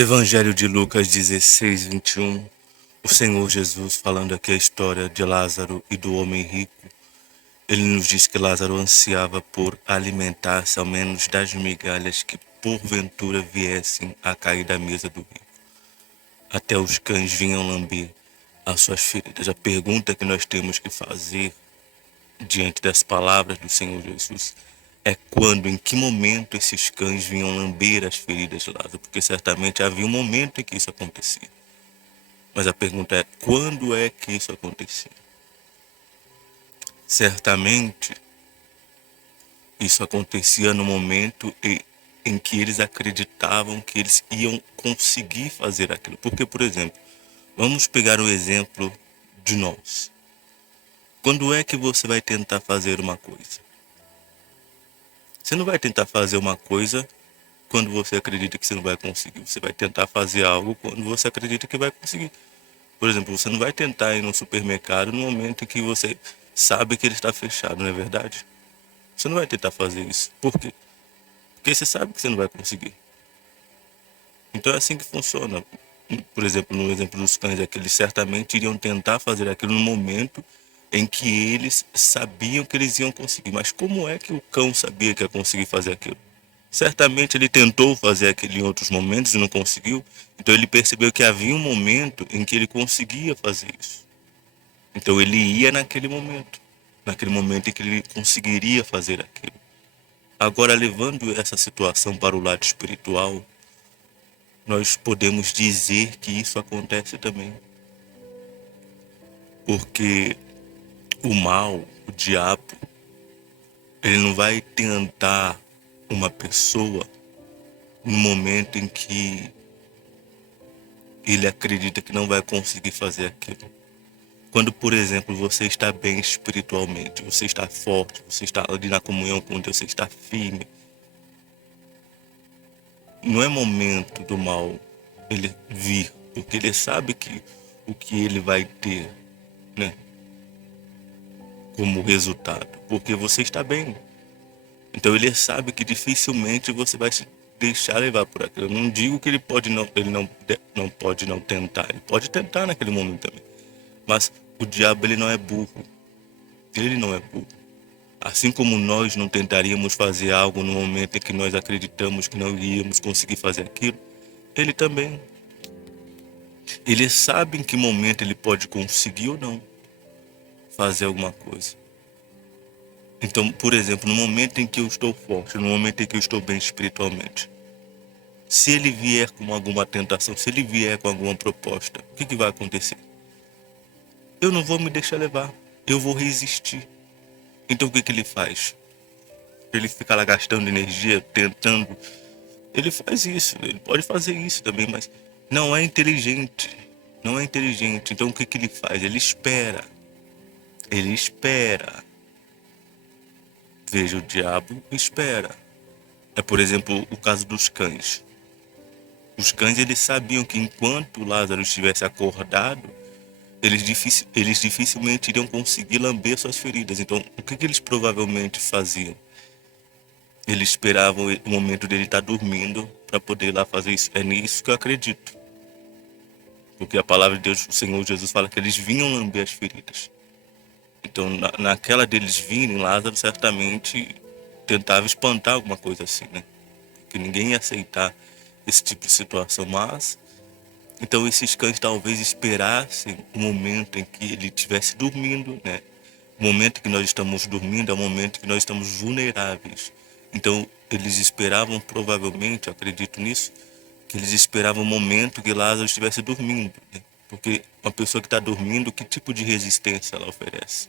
Evangelho de Lucas 16, 21. O Senhor Jesus, falando aqui a história de Lázaro e do homem rico, ele nos diz que Lázaro ansiava por alimentar-se ao menos das migalhas que porventura viessem a cair da mesa do rico. Até os cães vinham lamber as suas feridas. A pergunta que nós temos que fazer diante das palavras do Senhor Jesus é quando, em que momento esses cães vinham lamber as feridas de Lázaro, porque certamente havia um momento em que isso acontecia. Mas a pergunta é, quando é que isso acontecia? Certamente, isso acontecia no momento em que eles acreditavam que eles iam conseguir fazer aquilo. Porque, por exemplo, vamos pegar um exemplo de nós. Quando é que você vai tentar fazer uma coisa? Você não vai tentar fazer uma coisa quando você acredita que você não vai conseguir. Você vai tentar fazer algo quando você acredita que vai conseguir. Por exemplo, você não vai tentar ir no supermercado no momento em que você sabe que ele está fechado, não é verdade? Você não vai tentar fazer isso. Por quê? Porque você sabe que você não vai conseguir. Então é assim que funciona. Por exemplo, no exemplo dos cães, é que eles certamente iriam tentar fazer aquilo no momento em que eles sabiam que eles iam conseguir. Mas como é que o cão sabia que ia conseguir fazer aquilo? Certamente ele tentou fazer aquilo em outros momentos e não conseguiu. Então ele percebeu que havia um momento em que ele conseguia fazer isso. Então ele ia naquele momento em que ele conseguiria fazer aquilo. Agora, levando essa situação para o lado espiritual, nós podemos dizer que isso acontece também. Porque o mal, o diabo, ele não vai tentar uma pessoa no momento em que ele acredita que não vai conseguir fazer aquilo. Quando, por exemplo, você está bem espiritualmente, você está forte, você está ali na comunhão com Deus, você está firme, não é momento do mal ele vir, porque ele sabe que o que ele vai ter, né, como resultado, porque você está bem. Então ele sabe que dificilmente você vai se deixar levar por aquilo. Eu não digo que ele não pode não tentar, ele pode tentar naquele momento também. Mas o diabo, ele não é burro. Ele não é burro. Assim como nós não tentaríamos fazer algo no momento em que nós acreditamos que não iríamos conseguir fazer aquilo, ele também. Ele sabe em que momento ele pode conseguir ou não fazer alguma coisa. Então, por exemplo, no momento em que eu estou forte, no momento em que eu estou bem espiritualmente, se ele vier com alguma tentação, se ele vier com alguma proposta, o que vai acontecer? Eu não vou me deixar levar, eu vou resistir. Então o que ele faz? Ele fica lá gastando energia, tentando. Ele faz isso, ele pode fazer isso também, mas não é inteligente. Não é inteligente. Então o que ele faz? Ele espera. Ele espera. Veja, o diabo espera. É, por exemplo, o caso dos cães. Os cães, eles sabiam que enquanto Lázaro estivesse acordado, eles dificilmente iriam conseguir lamber suas feridas. Então, o que eles provavelmente faziam? Eles esperavam o momento dele estar dormindo para poder ir lá fazer isso. É nisso que eu acredito. Porque a palavra de Deus, o Senhor Jesus fala que eles vinham lamber as feridas. Então, naquela deles virem, Lázaro certamente tentava espantar alguma coisa assim, né? Porque ninguém ia aceitar esse tipo de situação. Mas, então esses cães talvez esperassem o momento em que ele estivesse dormindo, né? O momento que nós estamos dormindo é o momento que nós estamos vulneráveis. Então, eles esperavam provavelmente, eu acredito nisso, que eles esperavam o momento que Lázaro estivesse dormindo, né? Porque uma pessoa que está dormindo, que tipo de resistência ela oferece?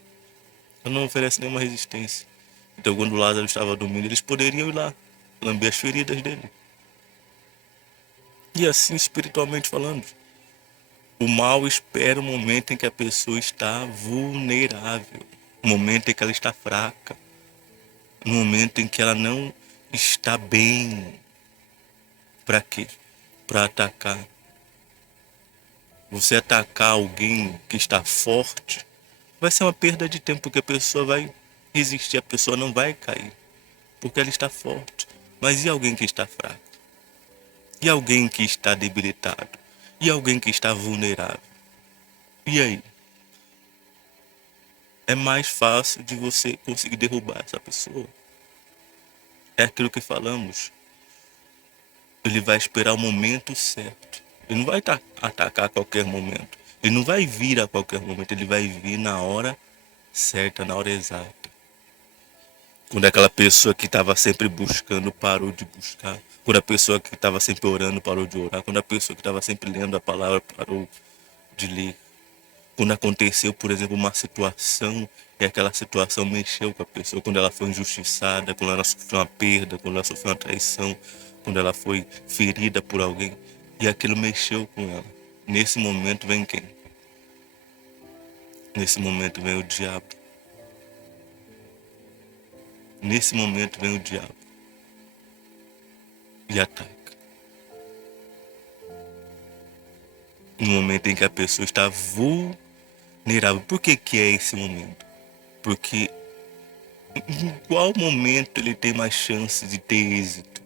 Ela não oferece nenhuma resistência. Então, quando Lázaro estava dormindo, eles poderiam ir lá, lamber as feridas dele. E assim, espiritualmente falando, o mal espera o momento em que a pessoa está vulnerável, o momento em que ela está fraca, no momento em que ela não está bem. Para quê? Para atacar. Você atacar alguém que está forte vai ser uma perda de tempo, porque a pessoa vai resistir, a pessoa não vai cair, porque ela está forte. Mas e alguém que está fraco? E alguém que está debilitado? E alguém que está vulnerável? E aí? É mais fácil de você conseguir derrubar essa pessoa. É aquilo que falamos. Ele vai esperar o momento certo. Ele não vai atacar a qualquer momento. Ele não vai vir a qualquer momento. Ele vai vir na hora certa, na hora exata. Quando aquela pessoa que estava sempre buscando parou de buscar. Quando a pessoa que estava sempre orando parou de orar. Quando a pessoa que estava sempre lendo a palavra parou de ler. Quando aconteceu, por exemplo, uma situação e aquela situação mexeu com a pessoa, quando ela foi injustiçada, quando ela sofreu uma perda, quando ela sofreu uma traição, quando ela foi ferida por alguém, e aquilo mexeu com ela. Nesse momento vem quem? Nesse momento vem o diabo. Nesse momento vem o diabo e ataca. No momento em que a pessoa está vulnerável. Por que que é esse momento? Porque em qual momento ele tem mais chances de ter êxito?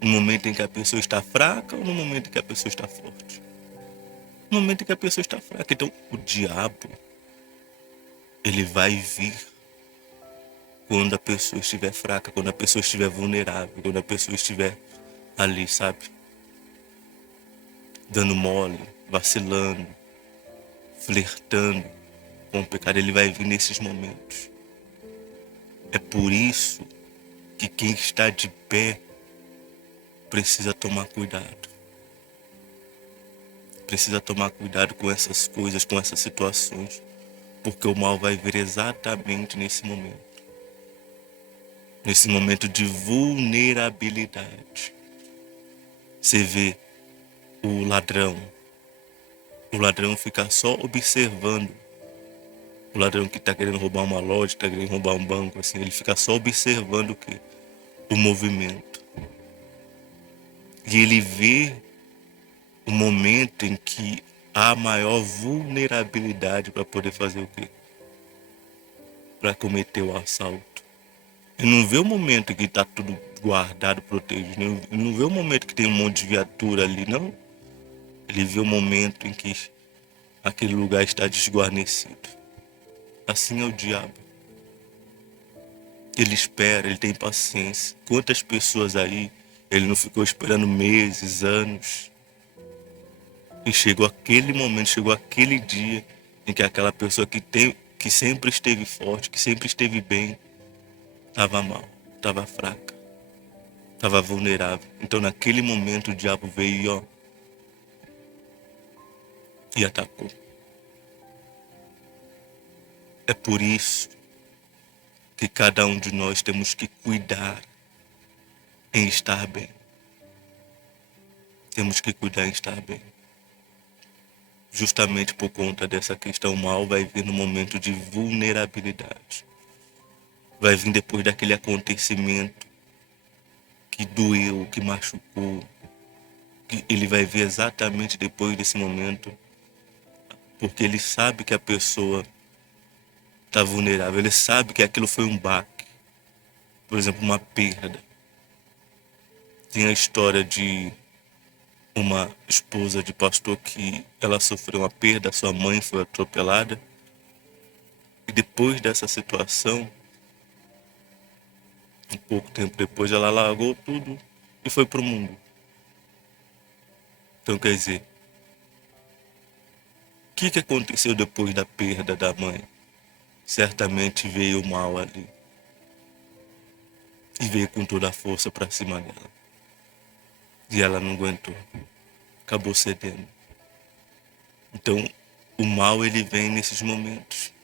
No momento em que a pessoa está fraca ou no momento em que a pessoa está forte? No momento em que a pessoa está fraca. Então, o diabo, ele vai vir quando a pessoa estiver fraca, quando a pessoa estiver vulnerável, quando a pessoa estiver ali, sabe? Dando mole, vacilando, flertando com o pecado. Ele vai vir nesses momentos. É por isso que quem está de pé precisa tomar cuidado. Precisa tomar cuidado com essas coisas, com essas situações. Porque o mal vai vir exatamente nesse momento. Nesse momento de vulnerabilidade. Você vê o ladrão. O ladrão fica só observando. O ladrão que está querendo roubar uma loja, está querendo roubar um banco, assim, ele fica só observando o quê? O movimento. E ele vê o momento em que há maior vulnerabilidade para poder fazer o quê? Para cometer o assalto. Ele não vê o momento que está tudo guardado, protegido. Ele não vê o momento que tem um monte de viatura ali, não. Ele vê o momento em que aquele lugar está desguarnecido. Assim é o diabo. Ele espera, ele tem paciência. Quantas pessoas aí, ele não ficou esperando meses, anos. E chegou aquele momento, chegou aquele dia em que aquela pessoa que sempre esteve forte, que sempre esteve bem, estava mal, estava fraca, estava vulnerável. Então naquele momento o diabo veio, ó, e atacou. É por isso que cada um de nós temos que cuidar em estar bem. Temos que cuidar em estar bem. Justamente por conta dessa questão, o mal vai vir no momento de vulnerabilidade. Vai vir depois daquele acontecimento que doeu, que machucou. Que ele vai vir exatamente depois desse momento, porque ele sabe que a pessoa está vulnerável. Ele sabe que aquilo foi um baque. Por exemplo, uma perda. Tem a história de uma esposa de pastor que ela sofreu uma perda, sua mãe foi atropelada. E depois dessa situação, um pouco tempo depois, ela largou tudo e foi pro mundo. Então, quer dizer, o que aconteceu depois da perda da mãe? Certamente veio o mal ali. E veio com toda a força para cima dela. E ela não aguentou. Acabou cedendo. Então, o mal, ele vem nesses momentos.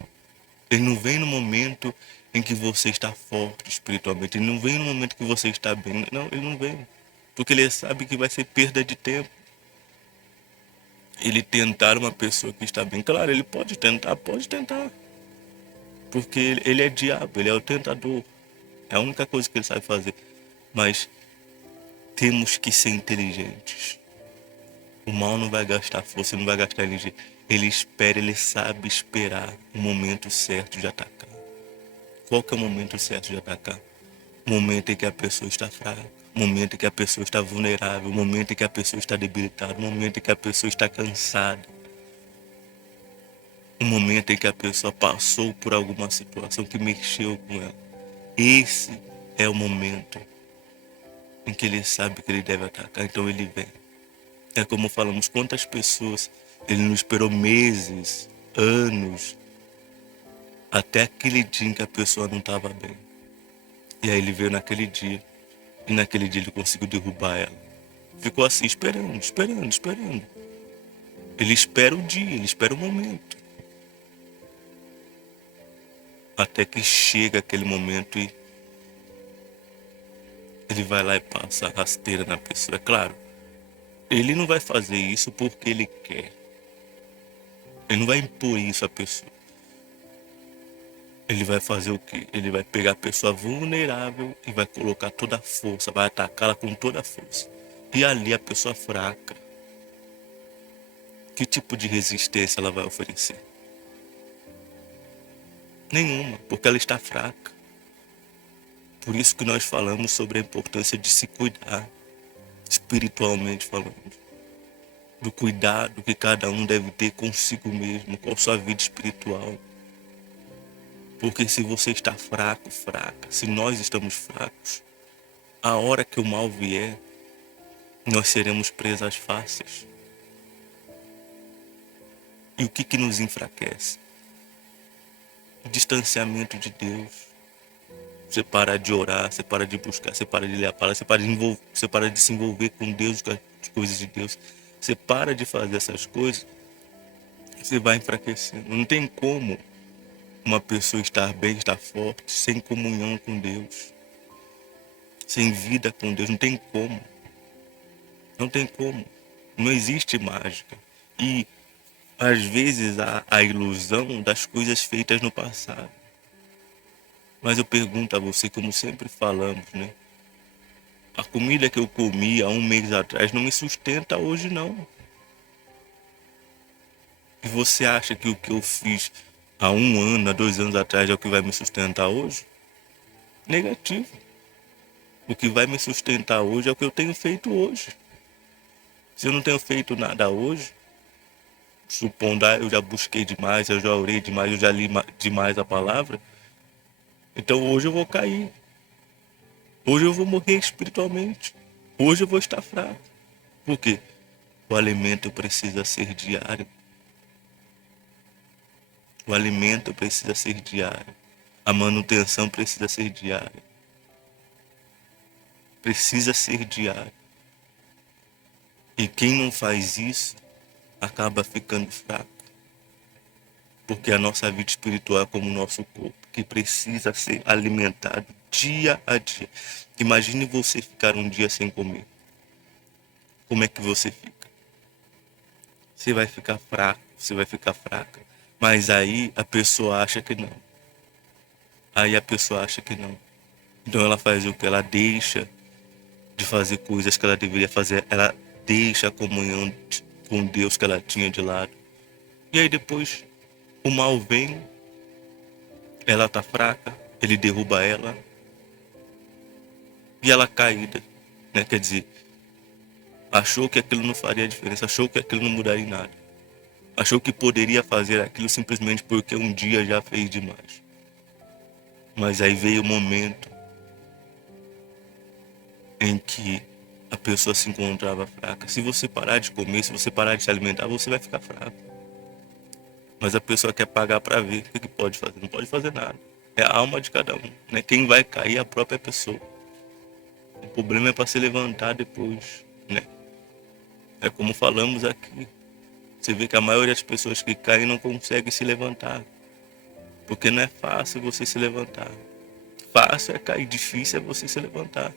Ele não vem no momento em que você está forte espiritualmente. Ele não vem no momento que você está bem. Não, ele não vem. Porque ele sabe que vai ser perda de tempo. Ele tentar uma pessoa que está bem. Claro, ele pode tentar, pode tentar. Porque ele é diabo, ele é o tentador. É a única coisa que ele sabe fazer. Mas temos que ser inteligentes. O mal não vai gastar força, não vai gastar energia. Ele espera, ele sabe esperar o momento certo de atacar. Qual que é o momento certo de atacar? O momento em que a pessoa está fraca. o momento em que a pessoa está vulnerável, o momento em que a pessoa está debilitada, o momento em que a pessoa está cansada, o momento em que a pessoa passou por alguma situação que mexeu com ela. Esse é o momento em que ele sabe que ele deve atacar, então ele vem. É como falamos, quantas pessoas ele não esperou meses, anos, até aquele dia em que a pessoa não estava bem. E aí ele veio naquele dia, e naquele dia ele conseguiu derrubar ela. Ficou assim, esperando, esperando, esperando. Ele espera o dia, ele espera o momento. Até que chega aquele momento e ele vai lá e passa a rasteira na pessoa. É claro, ele não vai fazer isso porque ele quer. Ele não vai impor isso à pessoa. Ele vai fazer o quê? Ele vai pegar a pessoa vulnerável e vai colocar toda a força, vai atacá-la com toda a força. E ali a pessoa fraca, que tipo de resistência ela vai oferecer? Nenhuma, porque ela está fraca. Por isso que nós falamos sobre a importância de se cuidar, espiritualmente falando. Do cuidado que cada um deve ter consigo mesmo, com a sua vida espiritual. Porque se você está fraco, fraca, se nós estamos fracos, a hora que o mal vier, nós seremos presas fáceis. E o que nos enfraquece? O distanciamento de Deus. Você para de orar, você para de buscar, você para de ler a palavra, você para de se envolver com Deus, com as coisas de Deus. Você para de fazer essas coisas, você vai enfraquecendo. Não tem como uma pessoa estar bem, estar forte, sem comunhão com Deus, sem vida com Deus. Não tem como. Não tem como. Não existe mágica. E às vezes há a ilusão das coisas feitas no passado. Mas eu pergunto a você, como sempre falamos, né? A comida que eu comi há um mês atrás não me sustenta hoje, não. E você acha que o que eu fiz há um ano, há 2 anos atrás é o que vai me sustentar hoje? Negativo. O que vai me sustentar hoje é o que eu tenho feito hoje. Se eu não tenho feito nada hoje, supondo, eu já busquei demais, eu já orei demais, eu já li demais a palavra, então hoje eu vou cair. Hoje eu vou morrer espiritualmente. Hoje eu vou estar fraco. Por quê? O alimento precisa ser diário. O alimento precisa ser diário. A manutenção precisa ser diária. Precisa ser diário. E quem não faz isso acaba ficando fraco. Porque a nossa vida espiritual é como o nosso corpo, que precisa ser alimentado dia a dia. Imagine você ficar um dia sem comer. Como é que você fica? Você vai ficar fraco, você vai ficar fraca. Mas aí a pessoa acha que não. Aí a pessoa acha que não. Então ela faz o que? Ela deixa de fazer coisas que ela deveria fazer. Ela deixa a comunhão com Deus que ela tinha de lado. E aí depois o mal vem, ela tá fraca, ele derruba ela e ela caída, né? Quer dizer, achou que aquilo não faria diferença, achou que aquilo não mudaria em nada. Achou que poderia fazer aquilo simplesmente porque um dia já fez demais. Mas aí veio o momento em que a pessoa se encontrava fraca. Se você parar de comer, se você parar de se alimentar, você vai ficar fraco. Mas a pessoa quer pagar para ver o que pode fazer. Não pode fazer nada. É a alma de cada um, né? Quem vai cair é a própria pessoa. O problema é para se levantar depois, né? É como falamos aqui. Você vê que a maioria das pessoas que caem não consegue se levantar. Porque não é fácil você se levantar. Fácil é cair, difícil é você se levantar.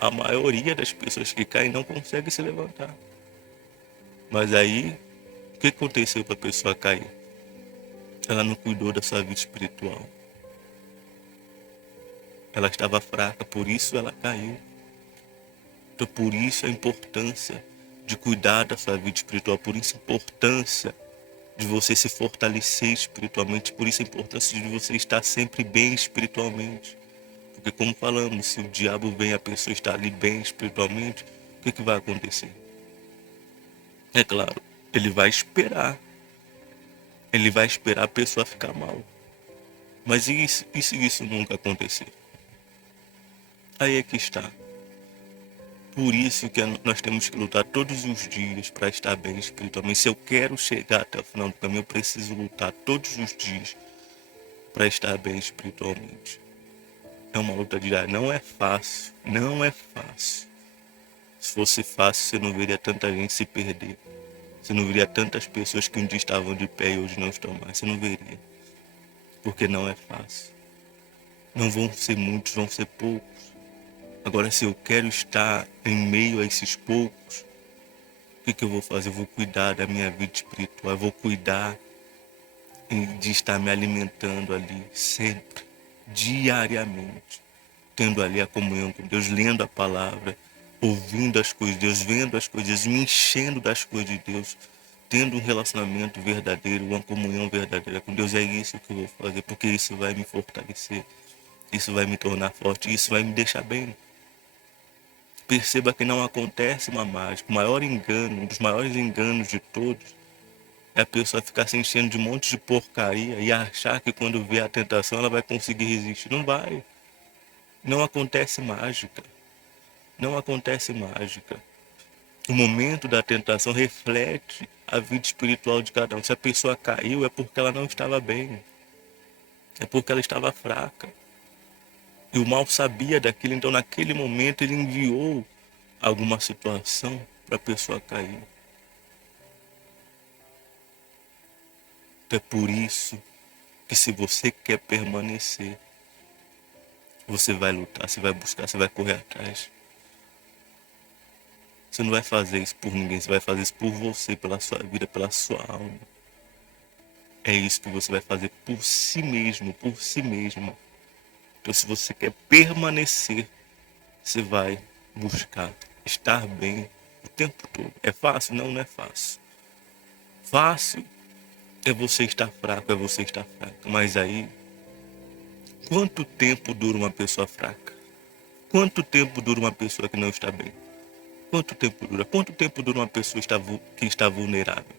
A maioria das pessoas que caem não consegue se levantar. Mas aí, o que aconteceu para a pessoa cair? Ela não cuidou da sua vida espiritual. Ela estava fraca, por isso ela caiu. Então por isso a importância de cuidar da sua vida espiritual, por isso a importância de você se fortalecer espiritualmente, por isso a importância de você estar sempre bem espiritualmente. Porque como falamos, se o diabo vem e a pessoa está ali bem espiritualmente, o que vai acontecer? É claro, ele vai esperar. Ele vai esperar a pessoa ficar mal. Mas e se isso nunca acontecer? Aí é que está. Por isso que nós temos que lutar todos os dias para estar bem espiritualmente. Se eu quero chegar até o final do caminho, eu preciso lutar todos os dias para estar bem espiritualmente. É uma luta diária. Não é fácil. Não é fácil. Se fosse fácil, você não veria tanta gente se perder. Você não veria tantas pessoas que um dia estavam de pé e hoje não estão mais. Você não veria. Porque não é fácil. Não vão ser muitos, vão ser poucos. Agora, se eu quero estar em meio a esses poucos, o que eu vou fazer? Eu vou cuidar da minha vida espiritual. Eu vou cuidar de estar me alimentando ali sempre, diariamente. Tendo ali a comunhão com Deus, lendo a palavra, ouvindo as coisas de Deus, vendo as coisas de Deus, me enchendo das coisas de Deus, tendo um relacionamento verdadeiro, uma comunhão verdadeira com Deus. É isso que eu vou fazer, porque isso vai me fortalecer, isso vai me tornar forte, isso vai me deixar bem. Perceba que não acontece uma mágica. O maior engano, um dos maiores enganos de todos, é a pessoa ficar se enchendo de um monte de porcaria e achar que quando vê a tentação ela vai conseguir resistir. Não vai. Não acontece mágica. Não acontece mágica. O momento da tentação reflete a vida espiritual de cada um. Se a pessoa caiu, é porque ela não estava bem. É porque ela estava fraca. E o mal sabia daquilo, então naquele momento ele enviou alguma situação para a pessoa cair. Então é por isso que se você quer permanecer, você vai lutar, você vai buscar, você vai correr atrás. Você não vai fazer isso por ninguém, você vai fazer isso por você, pela sua vida, pela sua alma. É isso que você vai fazer por si mesmo, por si mesma. Então se você quer permanecer, você vai buscar estar bem o tempo todo. É fácil? Não, não é fácil. Fácil é você estar fraco, é você estar fraca. Mas aí, quanto tempo dura uma pessoa fraca? Quanto tempo dura uma pessoa que não está bem? Quanto tempo dura? Quanto tempo dura uma pessoa que está vulnerável?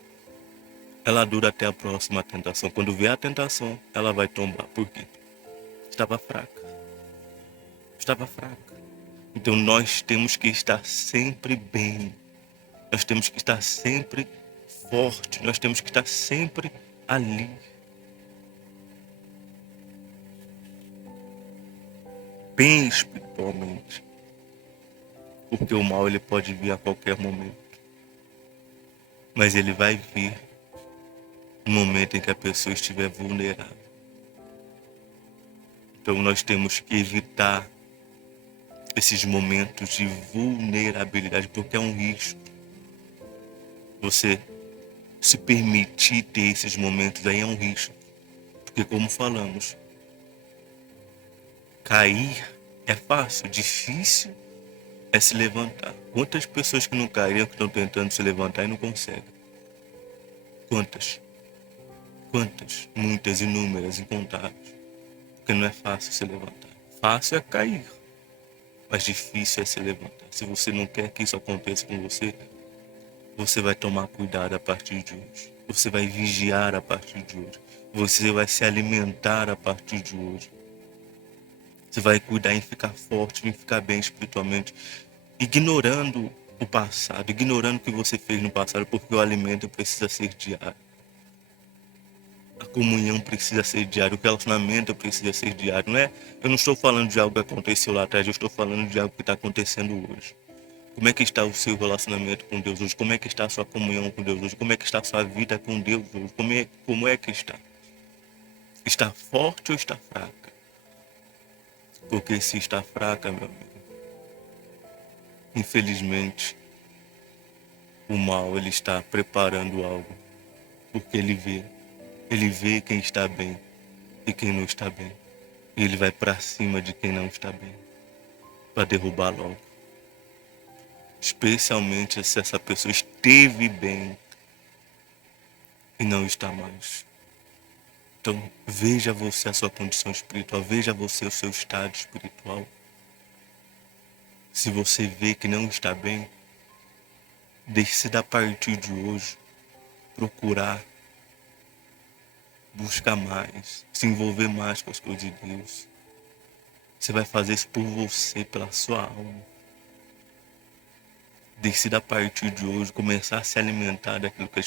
Ela dura até a próxima tentação. Quando vier a tentação, ela vai tombar. Por quê? Estava fraca. Estava fraca. Então nós temos que estar sempre bem. Nós temos que estar sempre forte. Nós temos que estar sempre ali. Bem espiritualmente. Porque o mal ele pode vir a qualquer momento. Mas ele vai vir no momento em que a pessoa estiver vulnerável. Então nós temos que evitar esses momentos de vulnerabilidade, porque é um risco. Você se permitir ter esses momentos aí é um risco. Porque como falamos, cair é fácil, difícil é se levantar. Quantas pessoas que não caíram, que estão tentando se levantar e não conseguem? Quantas? Quantas? Muitas, inúmeras, incontáveis. Porque não é fácil se levantar. Fácil é cair, mas difícil é se levantar. Se você não quer que isso aconteça com você, você vai tomar cuidado a partir de hoje. Você vai vigiar a partir de hoje. Você vai se alimentar a partir de hoje. Você vai cuidar em ficar forte, em ficar bem espiritualmente, ignorando o passado, ignorando o que você fez no passado, porque o alimento precisa ser diário. A comunhão precisa ser diária, o relacionamento precisa ser diário. Não é, eu não estou falando de algo que aconteceu lá atrás, eu estou falando de algo que está acontecendo hoje. Como é que está o seu relacionamento com Deus hoje? Como é que está a sua comunhão com Deus hoje? Como é que está a sua vida com Deus hoje? Como é que está? Está forte ou está fraca? Porque se está fraca, meu amigo, infelizmente, o mal ele está preparando algo. Porque ele vê quem está bem e quem não está bem. E ele vai para cima de quem não está bem, para derrubar logo. Especialmente se essa pessoa esteve bem e não está mais. Então, veja você a sua condição espiritual, veja você o seu estado espiritual. Se você vê que não está bem, decida a partir de hoje procurar, buscar mais, se envolver mais com as coisas de Deus. Você vai fazer isso por você, pela sua alma. Decida a partir de hoje começar a se alimentar daquilo que é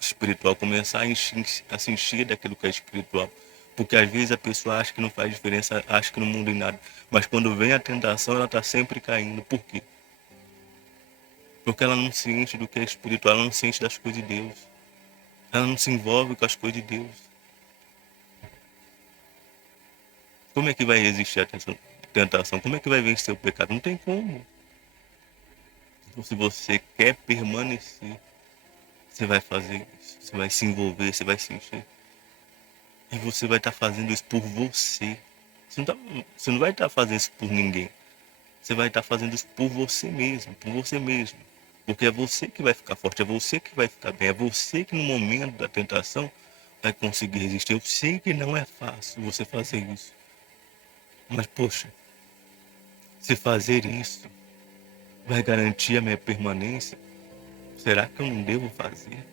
espiritual, começar a se encher daquilo que é espiritual. Porque às vezes a pessoa acha que não faz diferença, acha que não muda em nada. Mas quando vem a tentação, ela está sempre caindo. Por quê? Porque ela não se enche do que é espiritual, ela não se enche das coisas de Deus. Ela não se envolve com as coisas de Deus. Como é que vai resistir à tentação? Como é que vai vencer o pecado? Não tem como. Então, se você quer permanecer, você vai fazer isso. Você vai se envolver, você vai se encher. E você vai estar fazendo isso por você. Você não vai estar fazendo isso por ninguém. Você vai estar fazendo isso por você mesmo, por você mesmo. Porque é você que vai ficar forte, é você que vai ficar bem, é você que no momento da tentação vai conseguir resistir. Eu sei que não é fácil você fazer isso. Mas, poxa, se fazer isso vai garantir a minha permanência, será que eu não devo fazer?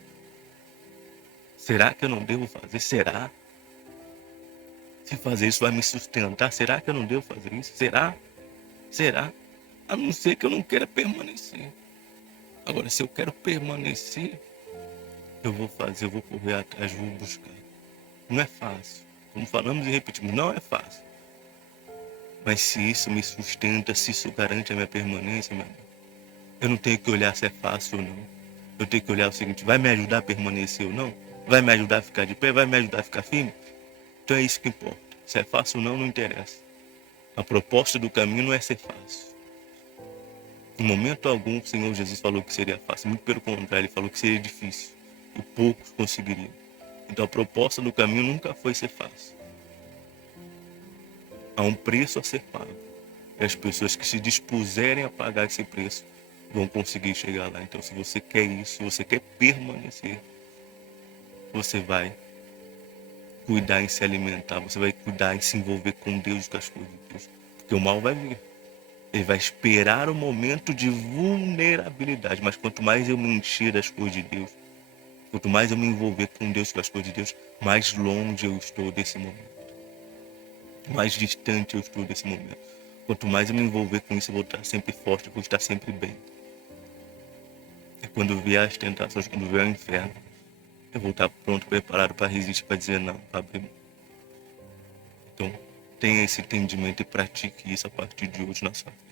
Será que eu não devo fazer? Será? Se fazer isso vai me sustentar, será que eu não devo fazer isso? Será? Será? A não ser que eu não queira permanecer. Agora, se eu quero permanecer, eu vou fazer, eu vou correr atrás, vou buscar. Não é fácil. Como falamos e repetimos, não é fácil. Mas se isso me sustenta, se isso garante a minha permanência, meu amigo, eu não tenho que olhar se é fácil ou não. Eu tenho que olhar o seguinte, vai me ajudar a permanecer ou não? Vai me ajudar a ficar de pé? Vai me ajudar a ficar firme? Então é isso que importa. Se é fácil ou não, não interessa. A proposta do caminho não é ser fácil. Em momento algum, o Senhor Jesus falou que seria fácil. Muito pelo contrário, Ele falou que seria difícil. E poucos conseguiriam. Então a proposta do caminho nunca foi ser fácil. Há um preço a ser pago. E as pessoas que se dispuserem a pagar esse preço vão conseguir chegar lá. Então se você quer isso, se você quer permanecer, você vai cuidar em se alimentar, você vai cuidar em se envolver com Deus e com as coisas de Deus. Porque o mal vai vir. Ele vai esperar o momento de vulnerabilidade. Mas quanto mais eu me encher das coisas de Deus, quanto mais eu me envolver com Deus e com as coisas de Deus, mais longe eu estou desse momento. Mais distante eu estou desse momento. Quanto mais eu me envolver com isso, eu vou estar sempre forte, eu vou estar sempre bem. E quando vier as tentações, quando vier o inferno, eu vou estar pronto, preparado para resistir, para dizer não, para abrir mão. Então, tenha esse entendimento e pratique isso a partir de hoje na sua vida.